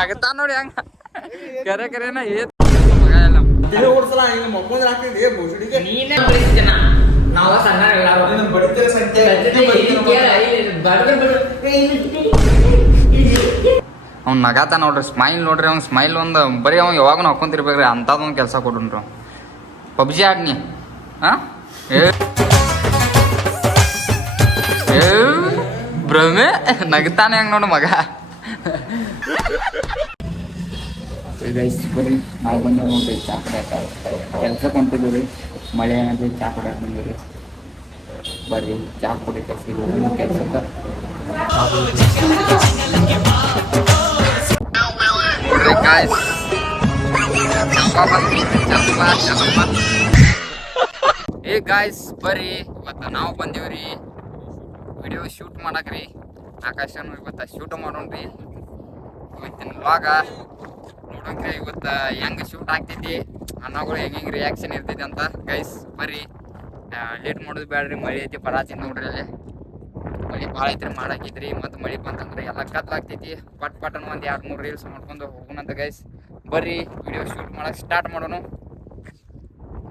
ಆಗತ್ತಾ ನೋಡಿ ಹಂಗ ಕರೆ ಕರೆನ ಮಗ ಎಲ್ಲ ಅವ್ನು ನಗಾತ ನೋಡ್ರಿ ಸ್ಮೈಲ್ ನೋಡ್ರಿ ಅವ್ನು ಸ್ಮೈಲ್ ಒಂದು ಬರೀ ಅವ್ನು ಯಾವಾಗ ಹಾಕೊಂತಿರ್ಬೇಕ್ರಿ ಅಂಥದ್ದೊಂದು ಕೆಲಸ ಕೊಡ್ರಿ ಪಬ್ಜಿ ಆಡ್ನಿ ಹಾಂ ಭ್ರಮೆ ನಗ್ತಾನೆ ಹಂಗೆ ನೋಡು ಮಗ ಬರೀ ನಾವು ಬಂದ ನೋಡ್ರಿ ಚಾ ಕುಡಿಯಾಕ ಕೆಲ್ಸಕ್ಕೆ ಹೊಂಟಿದ್ದೀವಿ ರೀ ಮಳೆ ಏನಾದ್ರಿ ಚಾ ಕುಡಿಯಾಕ ಬಂದಿರಿ ಬರ್ರಿ ಚಾ ಕುಡಿಯಕ್ಕೆ ಸಿಗೋದು ಕೆಲ್ಸಕ್ಕೆ ಏ ಗಾಯ್ಸ್ ಬರ್ರಿ ಇವತ್ತು ನಾವು ಬಂದೀವ್ರಿ ವಿಡಿಯೋ ಶೂಟ್ ಮಾಡಕ್ರಿ ಆಕಾಶನು ಇವತ್ತು ಶೂಟ್ ಮಾಡೋಣ್ರಿ ಇವತ್ತಿನ ವ್ಲಾಗ ನೋಡೋಣ್ರಿ ಇವತ್ತು ಹೆಂಗೆ ಶೂಟ್ ಆಗ್ತೈತಿ ಅನ್ನೋಗಳು ಹೆಂಗೆ ರಿಯಾಕ್ಷನ್ ಇರ್ತೈತಿ ಅಂತ ಗೈಸ್ ಬರ್ರಿ ಲೇಟ್ ಮಾಡೋದು ಬೇಡ್ರಿ ಮಳೆ ಐತಿ ಬರಾತಿ ನೋಡ್ರಿ ಅಲ್ಲಿ ಮಳೆ ಭಾಳ ಐತ್ರಿ ಮಾಡಾಕಿದ್ರಿ ಮತ್ತು ಮಳೆ ಬಂತಂದ್ರೆ ಎಲ್ಲ ಕತ್ಲಾಗ್ತೈತಿ ಪಟ್ ಪಟ್ಟನ ಒಂದು 2-3 ರೀಲ್ಸ್ ಮಾಡ್ಕೊಂಡು ಹೋಗೋಣಂತ ಗೈಸ್ ಬರ್ರಿ ವಿಡಿಯೋ ಶೂಟ್ ಮಾಡಕ್ಕೆ ಸ್ಟಾರ್ಟ್ ಮಾಡೋಣ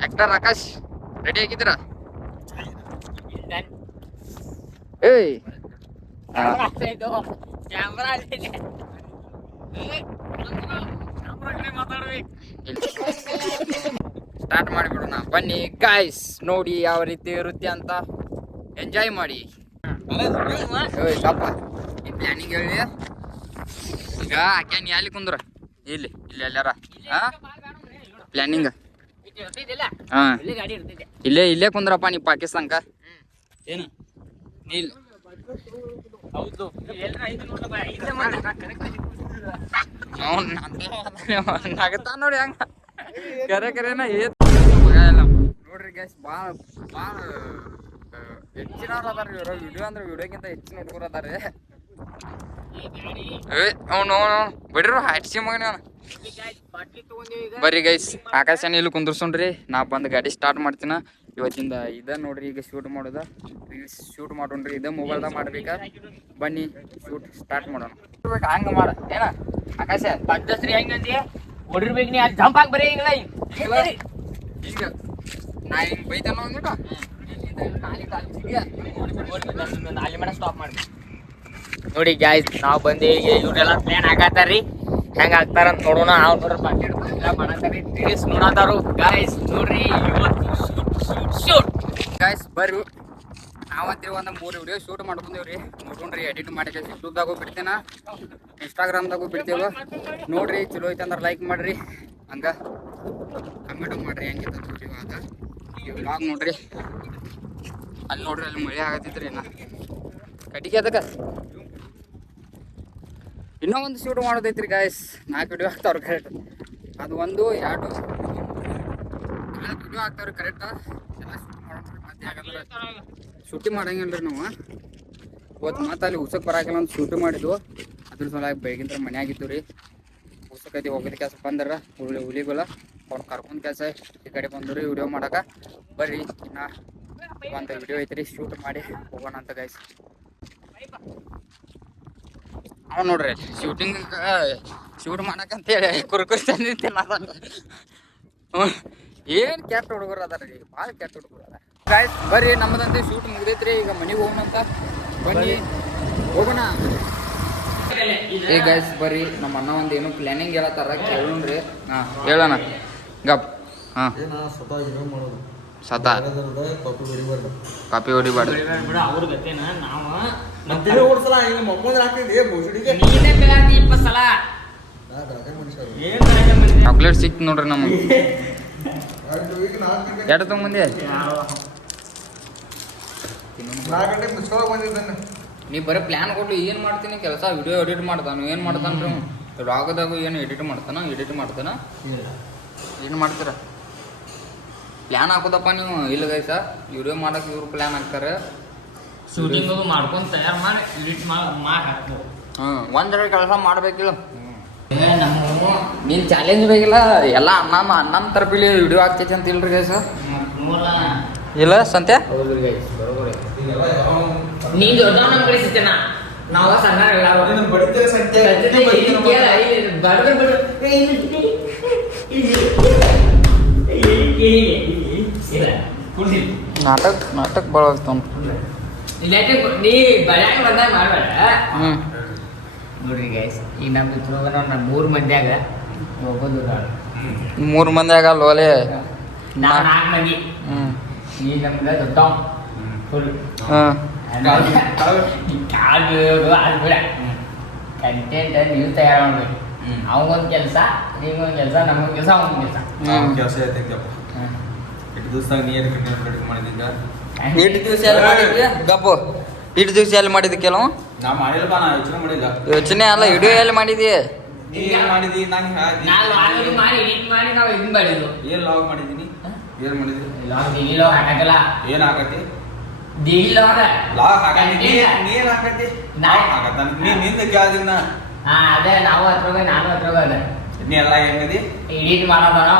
ಆಕ್ಟರ್ ಆಕಾಶ್ ರೆಡಿ ಆಗಿದ್ದೀರಾ ಏಯ್ ಸ್ಟಾರ್ಟ್ ಮಾಡಿಬಿಡೋಣ ಬನ್ನಿ ಗಾಯ್ಸ್ ನೋಡಿ ಯಾವ ರೀತಿ ಇರುತ್ತೆ ಅಂತ ಎಂಜಾಯ್ ಮಾಡಿ ಸಪ್ಪ ಈ ಪ್ಲಾನಿಂಗ್ ಹೇಳಿ ಈಗ ಆಕೆ ನೀ ಅಲ್ಲಿ ಕುಂದ್ರ ಇಲ್ಲಿ ಇಲ್ಲಿ ಎಲ್ಲಾರ ಪ್ಲಾನಿಂಗ್ ಹಾ ಇಲ್ಲೇ ಕುಂದ್ರಪ್ಪ ನೀ ಪಾಕಿಸ್ತಾನ್ಕ ಏನು ಇಲ್ಲ ನಗತಾ ನೋಡಿ ಹಂಗ ಕರೆ ಕರೆನ ಮಗ ಎಲ್ಲ ನೋಡ್ರಿ ಗ್ಯಾಸ್ ಭಾಳ ಭಾಳ ಹೆಚ್ಚಿನವ್ರು ಅದಾರ ಇವ್ರು ವಿಡಿಯೋ ಅಂದ್ರೆ ವಿಡಿಯೋಕ್ಕಿಂತ ಹೆಚ್ಚಿನ ಹುಡುಗರು ಅದಾರ ಅವನು ಬಿಡ್ರಿ ಹಟ್ಸಿ ಮಗನ ಬರ್ರಿ ಗೈಸ್ ಆಕಾಶನ ಇಲ್ಲಿ ಕುಂದ್ರಸೋಣ್ರಿ ನಾ ಬಂದು ಗಾಡಿ ಸ್ಟಾರ್ಟ್ ಮಾಡ್ತೀನ ಇವತ್ತಿಂದ ಇದ ನೋಡ್ರಿ ಈಗ ಶೂಟ್ ಮಾಡೋದ ರೀಲ್ಸ್ ಶೂಟ್ ಮಾಡೋಣ್ರಿ ಇದೇ ಮೊಬೈಲ್ದಾಗ ಮಾಡ್ಬೇಕ ಬನ್ನಿ ಶೂಟ್ ಸ್ಟಾರ್ಟ್ ಮಾಡೋಣ ಹಂಗ ಮಾಡ ಏನ ಆಕಾಶ ಪದ್ಧತಿ ಹೆಂಗಂದಿ ಹೊಡಿರ್ಬೇಕು ನೀ ಅಲ್ಲಿ ಜಂಪ್ ಆಗಿ ಬರೀ ಈಗ ಈಗ ನಾ ಹಿಂಗೆ ಬೈತಾನ ಅಂದ್ಬಿಟ್ಟು ಅಲ್ಲಿ ಮೇಡ ಸ್ಟಾಪ್ ಮಾಡಿ ನೋಡಿ ಗಾಯ್ಸ್ ನಾವು ಬಂದು ಇವ್ರೆಲ್ಲ ಪ್ಲಾನ್ ಹಾಕತ್ತಾರ್ರಿ ಹೆಂಗ ಆಗ್ತಾರಂತ ನೋಡೋಣ ಅವ್ರ ಪಾಕೆಟ್ ಮಾಡತ್ತಾರಿ ರೀಲ್ಸ್ ನೋಡತ್ತಾರು ಗಾಯ್ಸ್ ನೋಡ್ರಿ ಶೂಟ್ ಗಾಯ್ಸ್ ಬರ್ರಿ ನಾವಂತೀವಿ ಒಂದು 3 ವಿಡಿಯೋ ಶೂಟ್ ಮಾಡ್ಕೊಂಡೇವ್ರಿ ನೋಡ್ರಿ ಎಡಿಟ್ ಮಾಡಿ ಯೂಟ್ಯೂಬ್ದಾಗೂ ಬಿಡ್ತೇನ ಇನ್ಸ್ಟಾಗ್ರಾಮ್ದಾಗೂ ಬಿಡ್ತೇವ ನೋಡ್ರಿ ಚಲೋ ಐತೆ ಅಂದ್ರೆ ಲೈಕ್ ಮಾಡ್ರಿ ಹಂಗ ಕಮೆಂಟ್ ಮಾಡ್ರಿ ಹೆಂಗಿತ್ತ ವಿಡಿಯೋ ಅದ ಈ ವ್ಲಾಗ್ ನೋಡ್ರಿ ಅಲ್ಲಿ ನೋಡ್ರಿ ಅಲ್ಲಿ ಮಳೆ ಆಗತ್ತೈತ್ರಿ ಇನ್ನ ಕಟ್ಟಿಗೆ ಅದಕ್ಕೆ ಇನ್ನೂ ಒಂದು ಶೂಟ್ ಮಾಡೋದೈತ್ರಿ ಗಾಯ್ಸ್ 4 ವಿಡಿಯೋ ಆಗ್ತಾವ್ರಿ ಕರೆಕ್ಟ್ ಅದು 1 2 4 ವಿಡಿಯೋ ಆಗ್ತಾವ್ರಿ ಕರೆಕ್ಟ್ ಎಲ್ಲ ಶೂಟ್ ಮಾಡೋಣ್ರಿ ಮತ್ತೆ ಯಾಕಂದ್ರೆ ಶೂಟಿಂಗ್ ಮಾಡಂಗಿಲ್ರಿ ನಾವು ಇವತ್ತು ಮತ್ತೆ ಅಲ್ಲಿ ಉಸಕ್ ಬರಾಕಿಲ್ಲ ಅಂತ ಶೂಟಿಂಗ್ ಮಾಡಿದ್ವು ಅದ್ರ ಸಲುವಾಗಿ ಬೆಳಗಿಂತ ಮನ್ಯಾಗಿದ್ದು ರೀ ಉಸಕೈತಿ ಹೋಗೋದು ಕೆಲಸ ಬಂದಾರ ಹುಲಿಗಳ ಅವ್ರು ಕರ್ಕೊಂಡ್ ಕೆಲಸ ಈ ಕಡೆ ಬಂದ್ರು ವಿಡಿಯೋ ಮಾಡಕ ಬರ್ರಿ ಇನ್ನ ಒಂದು ವಿಡಿಯೋ ಐತ್ರಿ ಶೂಟ್ ಮಾಡಿ ಹೋಗೋಣ ಅಂತ ಗೈಸ್ ಅವ ನೋಡ್ರಿ ಶೂಟಿಂಗ್ ಶೂಟ್ ಮಾಡಕಂತ ಹೇಳಿ ಕುರ್ಕುರಿ ತಂದಿದ್ದೇನೆ ಏನು ಕೆಟ್ಟ ಹುಡುಗರು ಅದಾರ ರೀ ಭಾಳ ಕೆಟ್ಟ ಹುಡುಗರು ಅದಾರ ಗಾಯ್ಸ್ ಬರ್ರಿ ನಮ್ಮದಂತೆ ಶೂಟ್ ಮುಗಿದೈತ್ರಿ ಈಗ ಮನೆಗೆ ಹೋಗೋಣ ಅಂತ ಬನ್ನಿ ಹೋಗೋಣ ಏ ಗಾಯ್ಸ್ ಬರ್ರಿ ನಮ್ಮ ಅಣ್ಣ ಒಂದು ಏನು ಪ್ಲಾನಿಂಗ್ ಹೇಳತ್ತಾರ ಕೇಳೋಣ್ರಿ ಹಾಂ ಹೇಳೋಣ ಗಪ್ ಹಾಂ ಸತ ಕಾಪಿ ಹೊಡಿಬಾರ್ದು ಚಾಕ್ಲೇಟ್ ಸಿಕ್ತು ನೋಡ್ರಿ ನಮಗೆ ಎರಡು ತಗೊಂಬಂದೆ ನೀ ಬರೀ ಪ್ಲ್ಯಾನ್ ಕೊಡ್ಲಿ ಏನು ಮಾಡ್ತೀನಿ ಕೆಲಸ ವಿಡಿಯೋ ಎಡಿಟ್ ಮಾಡ್ತಾನು ಏನು ಮಾಡ್ತಾನ್ರಿ ವ್ಲಾಗದಾಗು ಏನು ಎಡಿಟ್ ಮಾಡ್ತಾನ ಏನು ಮಾಡ್ತೀರ ಪ್ಲ್ಯಾನ್ ಹಾಕೋದಪ್ಪ ನೀವು ಇಲ್ಲ ಗೈಸ ವಿಡಿಯೋ ಮಾಡಕ್ಕೆ ಇವ್ರು ಪ್ಲ್ಯಾನ್ ಹಾಕ್ತಾರೆ ಶೂಟಿಂಗ್ ಮಾಡ್ಕೊಂಡು ತಯಾರು ಮಾಡಿ ಎಡಿಟ್ ಮಾಡಿ ಹಾಕ್ತಾರೆ ಒಂದೆರಡು ಕೆಲಸ ಮಾಡಬೇಕಿಲ್ಲ ನೀನು ಚಾಲೆಂಜ್ ಬೇಕಿಲ್ಲ ಎಲ್ಲ ಅನ್ನ ತರಪಿಲಿ ವಿಡಿಯೋ ಆಗ್ತೈತಿ ಅಂತ ಇಲ್ರಿ ಗೈಸ ಇಲ್ಲ ಸಂತೆ ನೀ ದೊಡ್ಡ ನಮ್ಮ ಕಡೆ ಸಿಗ್ತೇನ ನಾವು ಸಣ್ಣ ನಾಟಕ ಭಾಳ ಆಗ್ತಾವ. ನೀ ಬಳ್ಯಾಕ ಬಂದಾಗ ಮಾಡ್ಬೇಡ. ಹ್ಞೂ ನೋಡ್ರಿ ಗೈಸ್, ಈಗ ನಮ್ಮ ಮಿತ್ರವಾಗ ನಮ್ಮ 3 ಮಂದ್ಯಾಗ ಒಬ್ಬದು ಮೂರು ಮಂದಿ ಆಗಲ್ಲ ಒಲೆ. ನಾವು 4 ಮಂದಿ. ಹ್ಞೂ ಈಗ ನಮ್ಗೆ ದೊಡ್ಡವ್ ಫುಲ್ ಹಾಂ ಕಾಡು ಅದು ಬಿಡ. ಕಂಟೆಂಟ್ ನೀವು ತಯಾರು ಮಾಡ್ಬೇಕು. ಅವಂಗೊಂದು ಕೆಲಸ, ನಿಂಗೊಂದು ಕೆಲಸ, ನಮಗೊಂದು ಕೆಲಸ, ಅವನೊಂದು ಕೆಲಸ. ಕೆಲಸ ಐತೈತಪ್ಪ. ಎಷ್ಟು ದಿವಸದಾಗ ನೀರು ಕಟ್ಟಿ ಮಾಡಿದ್ದ ಇಟ್ಟು ದಿವಸ ಎಲ್ಲ ಮಾಡಿದ್ವಿ ಗಪ್ಪು. ಇಟ್ಟು ದಿವಸ ಎಲ್ಲಿ ಮಾಡಿದ್ವಿ ಕೆಲವು ನಾ ಮಾಡಿಲ್ಲಪ್ಪ, ನಾ ಯೋಚನೆ ಮಾಡಿಲ್ಲ. ಯೋಚನೆ ಅಲ್ಲ, ವಿಡಿಯೋ ಎಲ್ಲಿ ಮಾಡಿದ್ವಿ. ನೀ ಏನ್ ಮಾಡಿದಿ? ನಾವು ಲಾಗ್ ಮಾಡಿ ಎಡಿಟ್ ಮಾಡಿ ನಾವು ಇದನ್ನ ಮಾಡಿದ್ವು. ಏನ್ ಲಾಗ್ ಮಾಡಿದೀನಿ? ಏನ್ ಮಾಡಿದ್ರಿ? ಲಾಗ್ ದಿಗಿ ಲಾಗ್ ಹಾಕಲ್ಲ. ಏನ್ ಹಾಕತಿ? ದಿಗಿ ಲಾಗ್ ಹಾಕತಿ? ನೀನ್ ಹಾಕತಿ? ಹಾಕತ್ತ ನಿಂದ ಕೇಳಿದಿನ. ಹಾ ಅದೇ ನಾವು ಹತ್ರ ನಾನು ಹತ್ರ ಅದ ನೀ ಎಲ್ಲ ಹೆಂಗದಿ? ಎಡಿಟ್ ಮಾಡೋದನೋ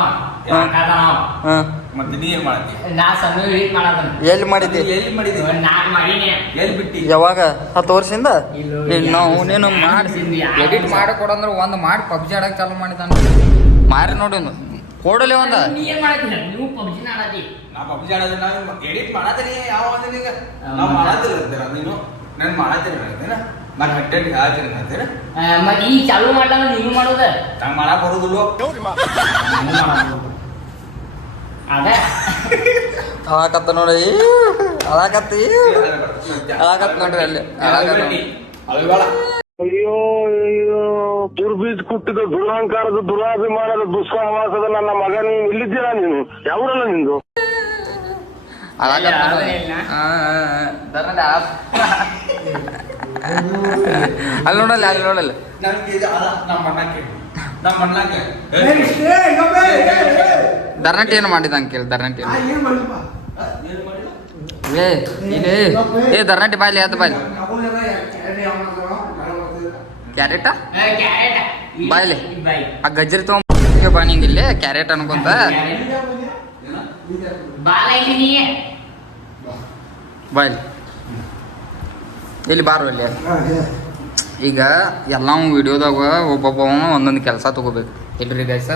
ಹಾಕದನೋ. ಹಾಂ ಮತ್ತೆ ನೀ ಏನ್ ಮಾಡತಿ? ನಾ ಸಣ್ಣ ಎಡಿಟ್ ಮಾಡೋದನ. ಎಲ್ಲಿ ಮಾಡಿದ್ವಿ? ಎಲ್ಲಿ ಮಾಡಿದಿ? ನಾನು ಮಾಡೀನಿ. ಎಲ್ಲಿ ಬಿಟ್ಟಿ? ಯಾವಾಗ 10 ವರ್ಷದಿಂದ ನಾವು ನೀನು ಮಾಡಿ ಮಾಡ್ಸಿದ್ವಿ. ಎಡಿಟ್ ಮಾಡಿ ಕೊಡಂದ್ರೆ ಒಂದು ಮಾಡಿ ಪಬ್ಜಿ ಆಡಕ್ಕೆ ಚಾಲು ಮಾಡಿದಾನ. ಮಾರಿ ನೋಡಿ ಕೊಡಲಿ ಒಂದು. ನೀ ಏನ್ ಮಾಡತ್ತೀರ? ನೀವು ಪಬ್ಜಿನ ಆಡತಿ. ನಾ ಪಬ್ಜಿ ಆಡೋದು ನಾವು ಎಡಿಟ್ ಮಾಡತ್ತೀನಿ. ಯಾವ ಈಗ ನಾವು ಮಾಡತ್ತಿಲ್ಲ ಅಂತೀರ ನೀನು. ನಾನು ಮಾಡತ್ತೀನಿ ಹೇಳ್ತೇನೆ. ನಾ ಕಂಟೆಂಟ್ ಹೇಳ್ತೀನಿ ಹೇಳ್ತೇನೆ. ಮತ್ತೆ ಈ ಚಾಲು ಮಾಡ್ಲಾಗ ನೀವು ಮಾಡೋದ ನಂಗೆ ಮಾಡಕ್ ಬರೋದಿಲ್ಲ. ಅದೇ ಅಳಾಕತ್ತ ನೋಡಿ, ಅಳಾಕತ್ತಿ ಅಳಾಕತ್ ನೋಡ್ರಿ ಅಲ್ಲಿ ಅಳಬೇಡ. ಅಯ್ಯೋ ಅಯ್ಯೋ, ದುರ್ಬೀಜ ಕುಟ್ಟಿದ ದುರಹಂಕಾರದ ದುರಾಭಿಮಾನದ ದುಸ್ಸಾಹಸದ ನನ್ನ ಮಗ, ನೀನು ಇಲ್ಲಿದ್ದೀರಾ? ನೀನು ಯಾವೂರಲ್ಲ ನಿಂದು? ಅಳಾಕತ್ತ ನೋಡಿ. ಅಲ್ಲಿ ನೋಡಲ್ಲ, ಅಲ್ಲಿ ನೋಡಲ್ಲ. ನನಗೆ ನಮ್ಮ ಅಣ್ಣಕ್ಕೆ ನಮ್ಮ ಅಣ್ಣಕ್ಕೆ ದರ್ನಟ್ಟಿ ಏನು ಮಾಡಿದಂಗೆ ಕೇಳಿ. ದರ್ನಟ್ಟಿ ಏ ಇಲ್ಲೇ ಏ ದರ್ನಟ್ಟಿ ಬಾಯ್ಲಿ ಅದು ಬಾಯ್ಲಿ ಕ್ಯಾರೆಟ ಬಾಯ್ಲಿ ಆ ಗಜ್ಜರಿ ತೊಗೊಂಬ ಬಾ ನಿಂಗೆ ಇಲ್ಲೇ ಕ್ಯಾರೆಟ್ ಅನ್ಕೊಂತ ಬಾಯ್ಲಿ ಇಲ್ಲಿ ಬಾರು ಇಲ್ಲಿ. ಈಗ ಎಲ್ಲ ವಿಡಿಯೋದಾಗ ಒಬ್ಬೊಬ್ಬವನು ಒಂದೊಂದು ಕೆಲಸ ತಗೋಬೇಕು ಇಲ್ರಿ ಗೈಸ.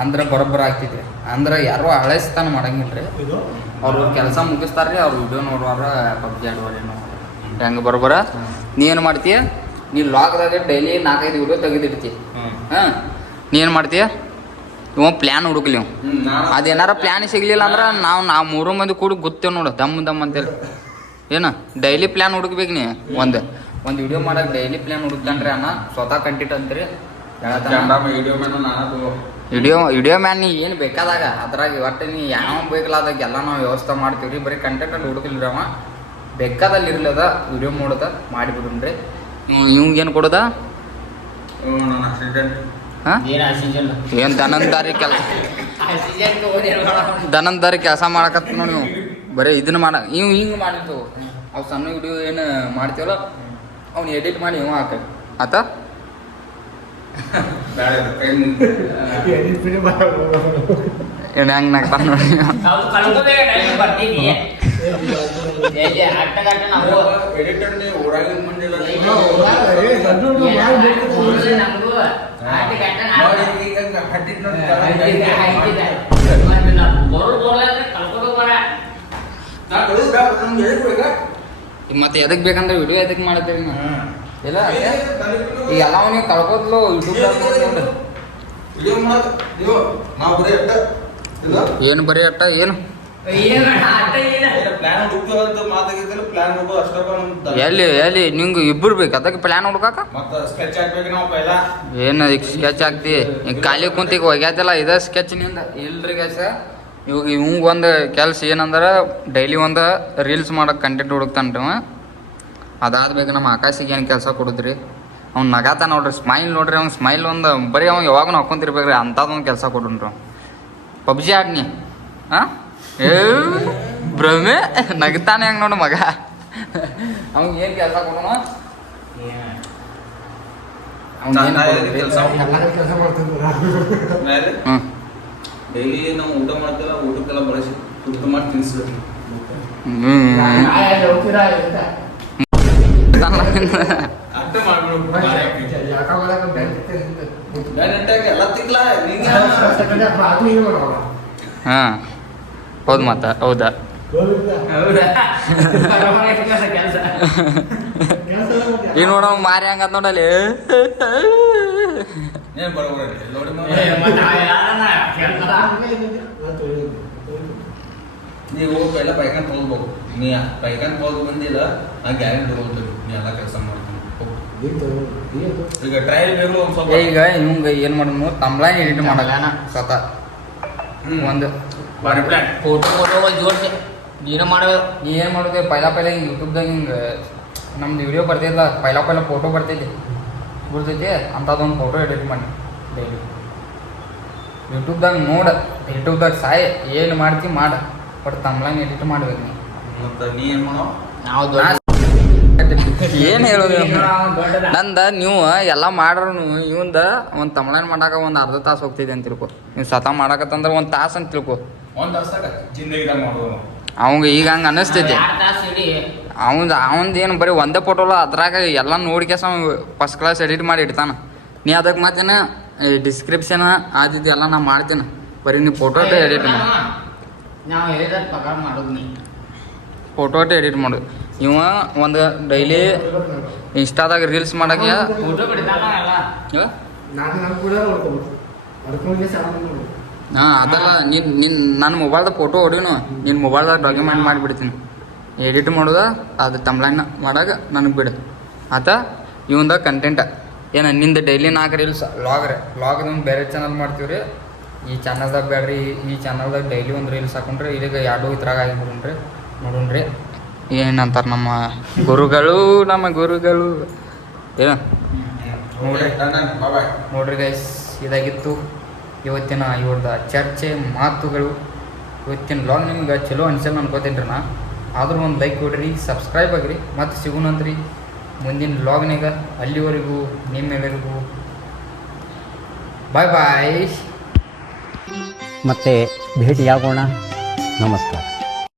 ಅಂದ್ರೆ ಬರೋಬ್ಬರ ಆಗ್ತಿದ್ರಿ. ಅಂದ್ರೆ ಯಾರು ಹಳಸ್ತಾನ ಮಾಡಂಗಿಲ್ರಿ. ಅವ್ರ ಕೆಲಸ ಮುಗಿಸ್ತಾರ್ರಿ, ಅವ್ರ ವಿಡಿಯೋ ನೋಡುವಾರ ಪಬ್ಜಿ ಆಡುವಾರ ಏನೋ ಹೆಂಗೆ ಬರೋಬ್ಬರ. ನೀ ಏನು ಮಾಡ್ತೀಯ? ನೀ ಲಾಗ್ದಾಗ ಡೈಲಿ 4-5 ವಿಡಿಯೋ ತೆಗೆದಿಡ್ತೀಯ. ಹಾಂ ನೀ ಏನು ಮಾಡ್ತೀಯ? ಇವ ಪ್ಲ್ಯಾನ್ ಹುಡುಕ್ಲಿ ಇವ್. ಅದೇನಾರ ಪ್ಲ್ಯಾನ್ ಸಿಗ್ಲಿಲ್ಲ ಅಂದ್ರೆ ನಾವು 3 ಮಂದಿ ಕೂಡ ಗೊತ್ತೇವೆ ನೋಡು, ದಮ್ ಅಂತೇಳಿ. ಏನು ಡೈಲಿ ಪ್ಲ್ಯಾನ್ ಹುಡುಕ್ಬೇಕು ನೀ. ಒಂದು ವಿಡಿಯೋ ಮಾಡಕ್ಕೆ ಡೈಲಿ ಪ್ಲ್ಯಾನ್ ಹುಡುಕ್ತಾನ್ರಿ ಅಣ್ಣ. ಸ್ವತಃ ಕಂಟಿಟ್ ಅಂತೀರಿ ವಿಡಿಯೋ ಮ್ಯಾನ್. ನೀ ಏನು ಬೇಕಾದಾಗ ಅದ್ರಾಗ ಒಟ್ಟು ನೀ ಯಾವ ಬೇಕಲಾದಾಗ ಎಲ್ಲ ನಾವು ವ್ಯವಸ್ಥೆ ಮಾಡ್ತೀವಿ ರೀ. ಬರೀ ಕಂಟೆಂಟಲ್ಲಿ ಹುಡುಕಿಲ್ರಿ ಅವ. ಬೇಕಾದಲ್ಲಿ ಇರ್ಲದ ವಿಡಿಯೋ ಮಾಡೋದ ಮಾಡಿಬಿಡ್ರಿ. ಇವಂಗೆ ಏನು ಕೊಡೋದ? ಹಾಂ ಏನು ದನಂದಾರಿ ಕೆಲಸ ಮಾಡಕತ್ತ ನೋಡಿ ನೀವು. ಬರೀ ಇದನ್ನ ಮಾಡ ಇವ್ ಹಿಂಗೆ ಮಾಡಿತ್ತು. ಅವು ಸಣ್ಣ ವಿಡಿಯೋ ಏನು ಮಾಡ್ತೀವಲ್ಲ ಅವ್ನು ಎಡಿಟ್ ಮಾಡಿ ಇವ ಹಾಕ ಆತ. ಏನು ಹೆಂಗೆ ನಾಗ್ತಾನೆ ನೋಡಿ. ಮತ್ತೆ ಎದಕ್ ಬೇಕಂದ್ರೆ ವಿಡಿಯೋ ಎದಕ್ ಮಾಡ್ತೀವಿ ಇಲ್ಲ. ಈಗ ಎಲ್ಲ ನೀವು ಕಳ್ಕೋದ್ಲು ಯೂಟ್ಯೂಬ್ ಏನು ಬರೀ ಅಟ್ಟ ಏನು ಎಲ್ಲಿ ನಿಂಗೆ ಇಬ್ಬರು ಬೇಕು ಅದಕ್ಕೆ ಪ್ಲ್ಯಾನ್ ಹುಡ್ಕಾಕ. ಏನು ಈಗ ಸ್ಕೆಚ್ ಹಾಕ್ತಿ ಈಗ ಖಾಲಿ ಕುಂತ ಈಗ ಒಗ್ಯಾತಿಲ್ಲ ಇದ ಸ್ಕೆಚ್ ನಿಂದ ಇಲ್ರಿ ಗ್ಯಾಸ. ಇವಾಗ ಇವಂಗೆ ಒಂದು ಕೆಲಸ ಏನಂದ್ರೆ ಡೈಲಿ ಒಂದು ರೀಲ್ಸ್ ಮಾಡೋಕೆ ಕಂಟೆಂಟ್ ಹುಡುಕ್ತಾನ್ರಿ ಅವ. ಅದಾದ್ಬೇಕು ನಮ್ಮ ಆಕಾಶಿಗೆ ಏನು ಕೆಲಸ ಕೊಡುದ್ರಿ. ಅವ್ನು ನಗಾತ ನೋಡ್ರಿ, ಸ್ಮೈಲ್ ನೋಡ್ರಿ. ಅವ್ನು ಸ್ಮೈಲ್ ಒಂದು ಬರೀ ಅವ್ನು ಯಾವಾಗ ಹಾಕೊಂತಿರ್ಬೇಕ್ರಿ ಅಂಥದ್ದೊಂದು ಕೆಲಸ ಕೊಡುನ್ರಿ. ಪಬ್ಜಿ ಆಡ್ನಿ ಹಾಂ ಭ್ರಮೆ ನಗ್ತಾನೆ ಹೆಂಗೆ ನೋಡು ಮಗ. ಅವ್ನಿಗೆ ಏನು ಕೆಲಸ ಕೊಡೋಣ? ಡೈಲಿ ನಾವು ಊಟ ಮಾಡ್ತೀವಲ್ಲ, ಊಟಕ್ಕೆಲ್ಲ ಬಳಸಿ ಊಟ ಮಾಡಿ ತಿನ್ಸ್ಬೇಕು. ಅರ್ಥ ಅರ್ಥ ಮಾಡ್ಬಿಡು. ಎಲ್ಲ ತಿಕ್ಲ ಹಾಂ ಹೌದು ಮತ್ತ ಹೌದಾ ಕೆಲಸ ಈಗ ನೋಡ ಮಾರಿ ಹಂಗತ್ ನೋಡಲ್ಲಿ ಏನ್ ಬರೋಬರ ನೋಡಿ ನೀವು ಪೈಲ ಪೈಕಾನ್ ತೊಗೊಳ್ಬೇಕು ನೀ ಪೈಕಾನ್ ತೊಗೊಳ್ ಬಂದಿಲ್ಲ ನಾ ಗ್ಯಾರಂಟಿ ತೊಗೊಳ್ತೀವಿ ನೀ ಎಲ್ಲ ಕೆಲಸ ಮಾಡ್ತೀನಿ ಈಗ ಟ್ರಯಲ್ ಬೇಕು ಒಂದು ಸ್ವಲ್ಪ ಈಗ ಇವಂಗ ಏನು ಮಾಡೋದು ತಮ್ಲಾನ್ ಎಡಿಟ್ ಮಾಡಲ್ಲ ಸ್ವತಃ ಒಂದು ಬಾರಿ ಪ್ಲಾನ್ ಫೋಟೋಗಳು ಜೋಡಿಸಿ ನೀನು ಮಾಡೋದು ನೀ ಏನು ಮಾಡೋದು ಪೈಲ ಯೂಟ್ಯೂಬ್ದಾಗ ಹಿಂಗೆ ನಮ್ದು ವಿಡಿಯೋ ಬರ್ತಿಲ್ಲ ಪೈಲ ಫೋಟೋ ಬರ್ತೈತಿ ಬಿಡ್ತೈತಿ ಅಂಥದ್ದೊಂದು ಫೋಟೋ ಎಡಿಟ್ ಮಾಡಿ ಡೈಲಿ ಯೂಟ್ಯೂಬ್ದಾಗ ನೋಡ ಯೂಟ್ಯೂಬ್ದಾಗ ಸಾಯ್ ಏನು ಮಾಡ್ತಿ ಮಾಡ ಬಟ್ ತಮ್ಲಾನ್ ಎಡಿಟ್ ಮಾಡ್ಬೇಕು ನೀ ಮತ್ತೆ ನೀ ಏನು ಮಾಡೋ ನಾವು ದೊಡ್ಡ ಏನು ಹೇಳೋದು ನಂದ ನೀವು ಎಲ್ಲ ಮಾಡ್ರು ಇವಂದ ಒಂದು ತಮ್ಲಾನ್ ಮಾಡಾಕ ಒಂದು ಅರ್ಧ ತಾಸು ಹೋಗ್ತಿದೆ ಅಂತ ತಿಳ್ಕೊ ನೀವು ಸತ ಮಾಡಾಕತ್ತಂದ್ರೆ ಒಂದು ತಾಸು ಅಂತ ತಿಳ್ಕೊ ಒಂದು ತಾಸಾಗ ಜಿಂದಗಿದಾಗ ಮಾಡೋದು ಅವಂಗ ಈಗ ಹಂಗೆ ಅನ್ನಿಸ್ತೈತಿ ತಾಸು ಇಡೀ ಅವಂದು ಏನು ಬರೀ ಒಂದೇ ಫೋಟೋಲ್ಲ ಅದ್ರಾಗ ಎಲ್ಲ ನೋಡ್ಕೇಸ ಫಸ್ಟ್ ಕ್ಲಾಸ್ ಎಡಿಟ್ ಮಾಡಿ ಇಡ್ತಾನ ನೀ ಅದಕ್ಕೆ ಮತ್ತೇನ ಡಿಸ್ಕ್ರಿಪ್ಷನ್ ಆದಿದ್ದು ಎಲ್ಲ ನಾ ಮಾಡ್ತೀನಿ ಬರೀ ನೀವು ಫೋಟೋ ಎಡಿಟ್ ಮಾಡಿ ನಾವು ಹೇಳಿದ ಪಗಾರ ಮಾಡೋದು ನೀ ಫೋಟೋ ಎಡಿಟ್ ಮಾಡು ಇವ ಒಂದು ಡೈಲಿ ಇನ್ಸ್ಟಾದಾಗ ರೀಲ್ಸ್ ಮಾಡಕ್ಕೆ ಫೋಟೋ ಬಿಡ್ತಾನ ಎಲ್ಲ ಹಾಂ ಅದಲ್ಲ ನನ್ನ ಮೊಬೈಲ್ದಾಗ ಫೋಟೋ ಹೊಡಿನು ನಿನ್ನ ಮೊಬೈಲ್ದಾಗ ಡಾಕ್ಯುಮೆಂಟ್ ಮಾಡಿಬಿಡ್ತೀನಿ ಎಡಿಟ್ ಮಾಡೋದ ಅದು ತಮ್ಲೈನ್ ಮಾಡಾಗ ನನಗೆ ಬಿಡು ಆತ ಇವಂದ ಕಂಟೆಂಟ ಏನು ನಿಂದು ಡೈಲಿ 4 ರೀಲ್ಸ್ ಲಾಗ್ ಬೇರೆ ಚಾನಲ್ ಮಾಡ್ತೀವಿ ರೀ ಈ ಚಾನಲ್ದಾಗ ಬೇಡ್ರಿ ಈ ಚಾನಲ್ದಾಗ ಡೈಲಿ ಒಂದು ರೀಲ್ಸ್ ಹಾಕೊಂಡ್ರೆ ಈಗ 2 ಇದ್ರಾಗ ಆಗಿಬಿಡ್ರಿ ನೋಡೋಣ್ರಿ ಏನಂತಾರೆ ನಮ್ಮ ಗುರುಗಳು ಏನು ನೋಡ್ರಿ ಗೈಸ್ ಇದಾಗಿತ್ತು ಇವತ್ತಿನ ಇವ್ರದ ಚರ್ಚೆ ಮಾತುಗಳು ಇವತ್ತಿನ ಲಾಗ್ ನಿಮ್ಗೆ ಚಲೋ ಅನ್ಸಲ್ಲ ಅನ್ಕೋತೀನಿ ರೀ ನಾ ಆದರೂ ಒಂದು ಲೈಕ್ ಕೊಡ್ರಿ ಸಬ್ಸ್ಕ್ರೈಬ್ ಆಗಿರಿ ಮತ್ತು ಸಿಗೋಣಂತ್ರಿ ಮುಂದಿನ ಲಾಗ್ನಾಗ ಅಲ್ಲಿವರೆಗೂ ನಿಮ್ಮೆಲ್ಲರಿಗೂ ಬಾಯ್ ಬಾಯ್ ಮತ್ತೆ ಭೇಟಿಯಾಗೋಣ ನಮಸ್ಕಾರ.